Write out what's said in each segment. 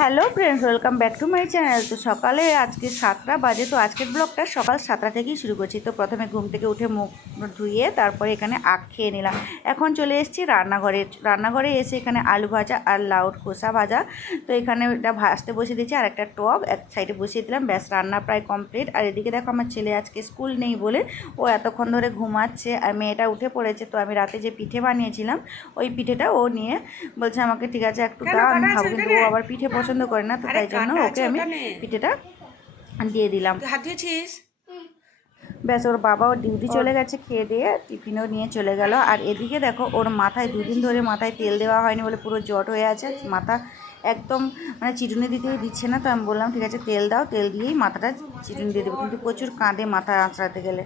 Hello friends, welcome back to my channel. তো সকালে আজকে 7টা বাজে। তো আজকের ব্লগটা সকাল 7টা থেকেই শুরু করছি। তো প্রথমে ঘুম থেকে উঠে মুখ ধুয়ে তারপরে এখানে আখ খেয়ে নিলাম। এখন চলে এসেছি রান্নাঘরে এসে এখানে আলু ভাজা আর লাউর খোসা ভাজা। তো এখানে এটা ভাজতে বসিয়ে দিয়েছি আর একটা টক এক সাইডে বসিয়ে দিলাম। ব্যাস, রান্না প্রায় কমপ্লিট। আর এদিকে দেখো আমার ছেলে আজকে স্কুল নেই বলে ও এতক্ষণ ধরে ঘুমাচ্ছে আর মেয়েটা উঠে পড়েছে। তো আমি রাতে যে পিঠে বানিয়েছিলাম ওই পিঠেটা ও নিয়ে বলছে আমাকে ঠিক আছে একটু দাও, আমি খাবো। কিন্তু ও আবার পিঠে পছন্দ করে না, তো তাই জন্য ওকে আমি পিঠেটা দিয়ে দিলাম। ব্যাস, ওর বাবাও ডিউটি চলে গেছে, খেয়ে দিয়ে টিফিনও নিয়ে চলে গেল। আর এদিকে দেখো ওর মাথায় 2 দিন ধরে মাথায় তেল দেওয়া হয়নি বলে পুরো জট হয়ে আছে। মাথা একদম মানে চিরুনি দিতেই দিচ্ছে না। তো আমি বললাম ঠিক আছে তেল দাও, তেল দিয়েই মাথাটা চিরুনি দিয়ে দেবো। কিন্তু প্রচুর কাঁদে মাথা আঁচড়াতে গেলে।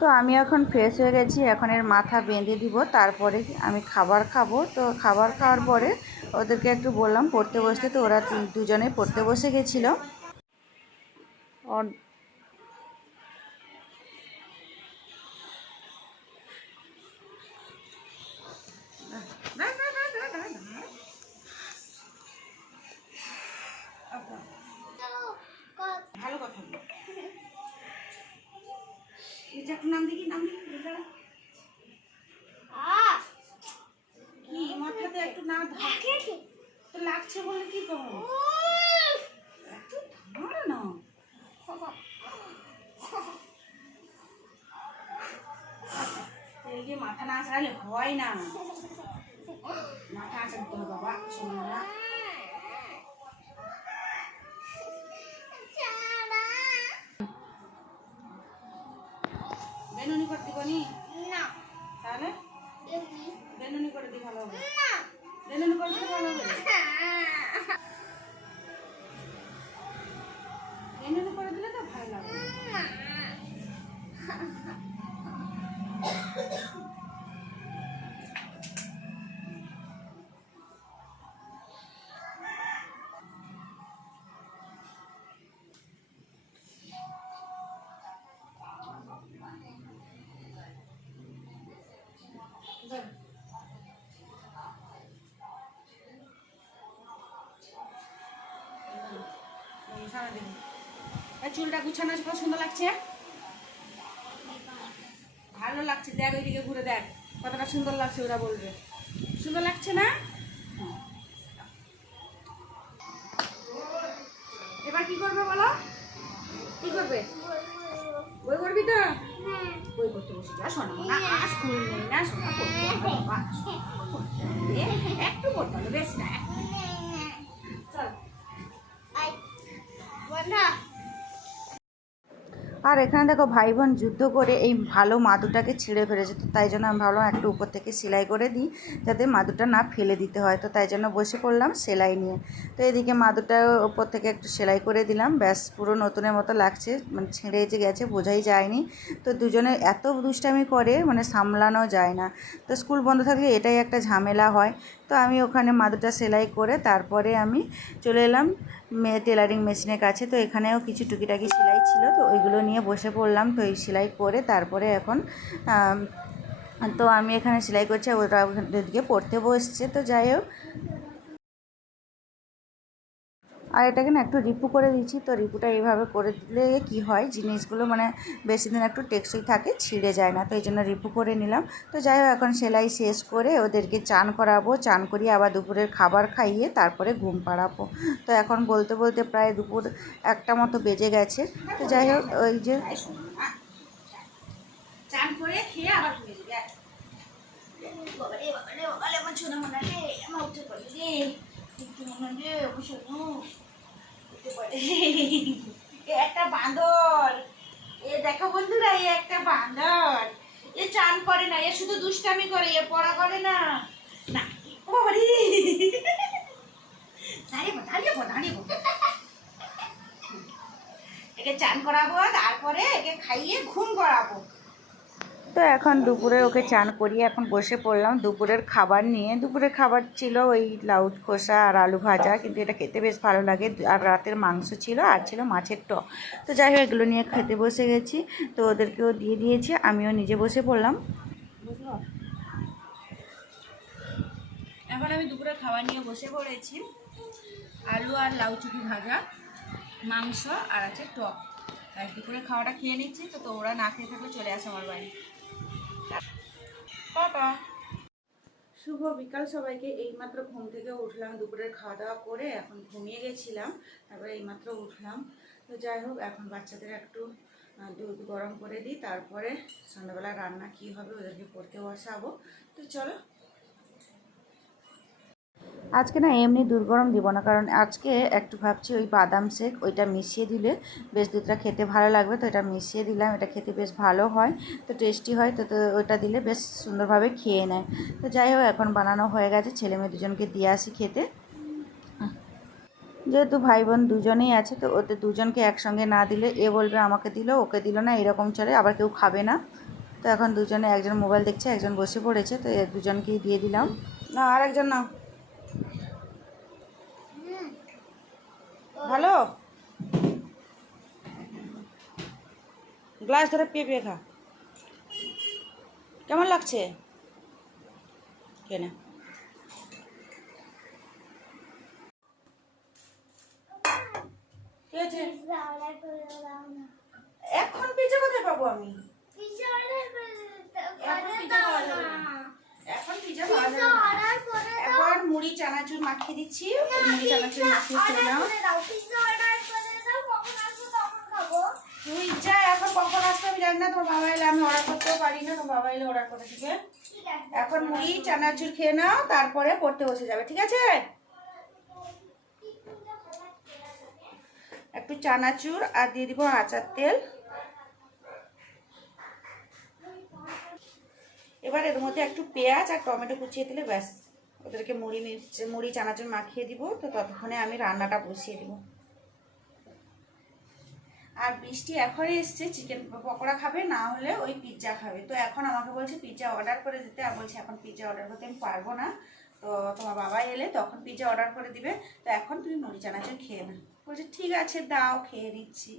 তো আমি এখন ফ্রেশ হয়ে গেছি, এখন এর মাথা বেঁধে দিব, তারপরে আমি খাবার খাবো। তো খাবার খাওয়ার পরে ওদেরকে একটু বললাম পড়তে বসতে। তো ওরা দুজনে পড়তে বসে গেছিলো। ভালো কথা বলো, নাম দেখি কি মাথাতে একটু না তো লাগছে বলে কি করবো, ধরো না। এই যে মাথা না আঁচড়ালে হয় না, মাথা আঁচড়াতে হবে বাবা, শোনো না। বেনুনি করে দিবনি না, তাহলে বেনুনি করে দিই ভালো হবে, বেনুনি করে দিলে ভালো হবে, বেনুনি করে দিলে তো ভালো লাগবে। চুলটা গুছানো কত সুন্দর লাগছে, ভালো লাগছে। দেখ ওইদিকে ঘুরে দেখ কতটা সুন্দর লাগছে, ওরা বলবে সুন্দর লাগছে না। এবার কি করবে বলো, কি করবে? বই করবি তো, বই করতে বসে যা। শোনা না স্কুল নেই না, শোনা একটু পড়তে হবে, বেশ না। চল আর এখানে দেখো ভাই বোন যুদ্ধ করে এই ভালো মাদুরটাকে ছিঁড়ে ফেলেছে। তো তাই জন্য আমি ভাবলাম একটু উপর থেকে সেলাই করে দিই, যাতে মাদুরটা না ফেলে দিতে হয়। তো তাই জন্য বসে পড়লাম সেলাই নিয়ে। তো এদিকে মাদুরটা উপর থেকে একটু সেলাই করে দিলাম। ব্যাস, পুরো নতুনের মতো লাগছে, মানে ছিঁড়ে যে গেছে বোঝাই যায়নি। তো দুজনে এত দুষ্টামি করে মানে সামলানো যায় না। তো স্কুল বন্ধ থাকলে এটাই একটা ঝামেলা হয়। তো আমি ওখানে মাদুরটা সেলাই করে তারপরে আমি চলে এলাম টেলারিং মেশিনের কাছে। তো এখানেও কিছু টুকিটাকি সেলাই ছিল, তো ওইগুলো নিয়ে বসে পড়লাম। তো এই সেলাই করে তারপরে এখন তো আমি এখানে সেলাই করছি, ওরা ওদিকে পড়তে বসছে। তো যাই হোক, আর এটাকে না একটু রিপু করে দিচ্ছি। তো রিপুটা এইভাবে করে দিলে কি হয়, জিনিসগুলো মানে বেশি দিন একটু টেকসই থাকে, ছিঁড়ে যায় না। তো এই জন্য রিপু করে নিলাম। তো যাই হোক, এখন সেলাই শেষ করে ওদেরকে চান করাবো, চান করিয়ে আবার দুপুরের খাবার খাইয়ে তারপরে ঘুম পাড়াবো। তো এখন বলতে বলতে প্রায় দুপুর 1টা মতো বেজে গেছে। তো যাই হোক, ওই যে চান করে খেয়ে আবার একটা বাঁদর, এ দেখো বন্ধুরা, এ একটা বাঁদর। এ চান করে না, এ শুধু দুষ্টামি করে, এ পড়া করে না। না একে চান করাবো, তারপরে একে খাইয়ে ঘুম করাবো। তো এখন দুপুরে ওকে চান করিয়ে এখন বসে পড়লাম দুপুরের খাবার নিয়ে। দুপুরের খাবার ছিল ওই লাউ খোসা আর আলু ভাজা, কিন্তু এটা খেতে বেশ ভালো লাগে। আর রাতের মাংস ছিল আর ছিল মাছের টক। তো যাই হোক, এগুলো নিয়ে খেতে বসে গেছি। তো ওদেরকেও দিয়ে দিয়েছি, আমিও নিজে বসে পড়লাম। এখন আমি দুপুরে খাওয়া নিয়ে বসে পড়েছি। আলু আর লাউ চুপি ভাজা, মাংস আর আছে টক। আর দুপুরে খাওয়াটা খেয়ে নিচ্ছি, তো ওরা না খেয়ে থাকলে চলে আসে আমার বাড়ি। টাটা। শুভ বিকাল সবাইকে। এইমাত্র ঘুম থেকে উঠলাম, দুপুরের খাওয়া দাওয়া করে এখন ঘুমিয়ে গেছিলাম, তারপরে এইমাত্র উঠলাম। তো যাই হোক, এখন বাচ্চাদের একটু দুধ গরম করে দিই, তারপরে সন্ধ্যাবেলা রান্না কি হবে ওদেরকে পড়তে বসাবো। তো চলো। আজকে না এমনি দুধ গরম দিব না, কারণ আজকে একটু ভাবছি ওই বাদাম শেক ওইটা মিশিয়ে দিলে বেশ দুধটা খেতে ভালো লাগবে। তো এটা মিশিয়ে দিলাম, এটা খেতে বেশ ভালো হয়, তো টেস্টি হয়। তো ওইটা দিলে বেশ সুন্দরভাবে খেয়ে নেয়। তো যাই হোক, এখন বানানো হয়ে গেছে, ছেলে মেয়ে দুজনকে দিয়ে আসি খেতে। যেহেতু ভাই বোন দুজনেই আছে, তো ওদের দুজনকে একসঙ্গে না দিলে এ বলবে আমাকে দিল ওকে দিল না, এরকম চলে, আবার কেউ খাবে না। তো এখন দুজনে, একজন মোবাইল দেখছে, একজন বসে পড়েছে, তো এ দুজনকেই দিয়ে দিলাম। না আর একজন না, ভালো গ্লাস ধরে পেয়ে পেয়ে খা। কেমন লাগছে কেনা? এখন পিজা কোথায় পাবো আমি? এখন পিজা পাওয়া যাবে না। এখন মুড়ি চানাচুর মাখিয়ে দিচ্ছি, মুড়ি চানাচুর মাখিয়ে খেলাম। তুই যা, এখন কখন আসতে আমি জানি না, তোমার বাবা এলে আমি অর্ডার করতেও পারি না, তোমার বাবা এলে অর্ডার করে দিবে। এখন মুড়ি চানাচুর খেয়ে নাও, তারপরে পড়তে বসে যাবে, ঠিক আছে? একটু চানাচুর আর দিয়ে দিব আচার তেল। এবার এর মধ্যে একটু পেঁয়াজ আর টমেটো কুচিয়ে দিলে ব্যাস, ওদেরকে মুড়ি চানাচুর মাখিয়ে দিব। তো ততক্ষণে আমি রান্নাটা বসিয়ে দিব। আর বৃষ্টি এখন এসছে, চিকেন পকোড়া খাবে, না হলে ওই পিৎজা খাবে। তো এখন আমাকে বলছে পিৎজা অর্ডার করে দিতে, আর বলছে এখন পিৎজা অর্ডার করতে আমি পারবো না, তো তোমার বাবা এলে তখন পিৎজা অর্ডার করে দিবে, তো এখন তুমি মুড়ি চানাচুর খেয়ে না। বলছে ঠিক আছে দাও, খেয়ে নিচ্ছি।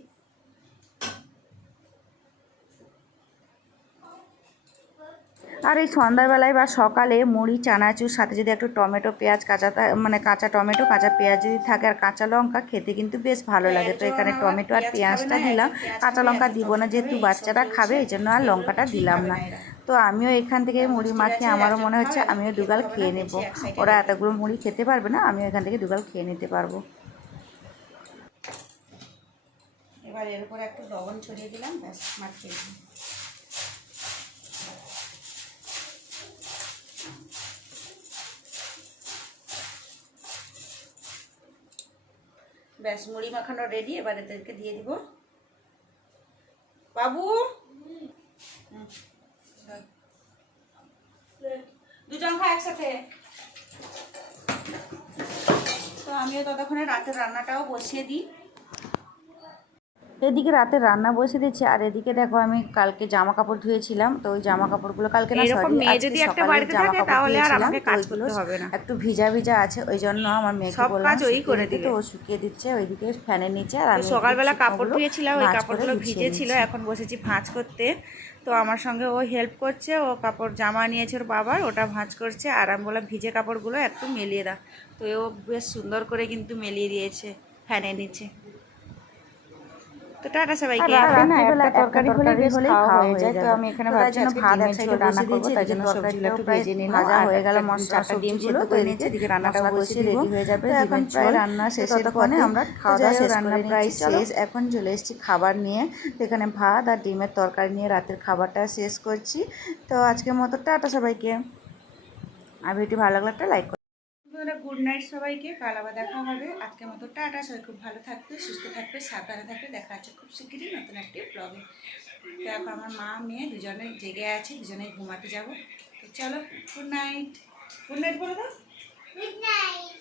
আর এই সন্ধ্যাবেলায় বা সকালে মুড়ি চানাচুর সাথে যদি একটু টমেটো পেঁয়াজ কাঁচা টমেটো কাঁচা পেঁয়াজ যদি থাকে আর কাঁচা লঙ্কা, খেতে কিন্তু বেশ ভালো লাগে। তো এখানে টমেটো আর পেঁয়াজটা দিলাম, কাঁচা লঙ্কা দিব না, যেহেতু বাচ্চারা খাবে এই জন্য আর লঙ্কাটা দিলাম না। তো আমিও এখান থেকে মুড়ি মাখিয়ে আমারও মনে হচ্ছে আমিও দুগাল খেয়ে নেব। ওরা এতগুলো মুড়ি খেতে পারবে না, আমিও এখান থেকে দুগাল খেয়ে নিতে পারবো। এবার এর উপরে একটু লবণ ছড়িয়ে দিলাম, ব্যাস মাখিয়ে দিলাম। ব্যাস মুড়ি মাখানো রেডি। এবার এদেরকে দিয়ে দিব। বাবু দুজন খা একসাথে। তো আমিও ততক্ষণে রাতের রান্নাটাও বসিয়ে দিই। এদিকে রাতে রান্না বসে দিচ্ছি, আর এদিকে দেখো আমি কালকে জামা কাপড় ধুয়েছিলাম, তো ওই জামা কাপড়গুলো কালকে না, সরি আজকে সকালে জামা কাপড় ধুয়েছিলাম, তো ওইগুলো একটু ভিজা ভিজা আছে, ওই জন্য আমার মেয়েকে বললাম শুকিয়ে দিতে, তো ও শুকিয়ে দিচ্ছে ওইদিকে ফ্যানের নিচে। আর আমি সকালবেলা কাপড় ধুয়েছিলাম, ওই কাপড়গুলো ভিজে ছিল, এখন বসেছি ভাঁজ করতে। তো আমার সঙ্গে ও হেল্প করছে, ও কাপড় জামা নিয়েছে ওর বাবার, ওটা ভাঁজ করছে। আর আমি বললাম ভিজে কাপড়গুলো একটু মেলিয়ে দাও, তো ও বেশ সুন্দর করে কিন্তু মেলিয়ে দিয়েছে ফ্যানের নিচে। তো টাটা সবাইকে। রাত্রিবেলা তরকারি হলেই খাওয়া হয়ে যায়। তো আমি এখানে ভাবছি আজকে ভাত এক সাইডে রান্না করবো, তাই জন্য সবজিগুলো একটু ভেজে নিলাম। ভাজা হয়ে গেল, মশলা ডিম সিদ্ধ করে নিয়েছি, এদিকে রান্নাটা বসিয়ে রেডি হয়ে যাবে। এখন প্রায় রান্না শেষের পথে, আমরা খাওয়া দাওয়া শেষ করে প্রায় শেষ। এখন চলে এসেছি খাবার নিয়ে, তো এখানে ভাত আর ডিমের তরকারি নিয়ে রাতের খাবারটা শেষ করছি। তো আজকের মতো টাটা সবাইকে। আর ভিডিওটি ভালো লাগলে একটা লাইক করুন। গুড নাইট সবাইকে, কাল আবার দেখা হবে। আজকের মতো টাটা, সবাই খুব ভালো থাকবে, সুস্থ থাকবে, সাবধানে থাকবে। দেখা হচ্ছে খুব শিগগিরই নতুন একটি ব্লগে। তো এখন আমার মা মেয়ে দুজনে জেগে আছে, দুজনে ঘুমাতে যাবো। তো চলো, গুড নাইট। গুড নাইট বলে দাও। Good night.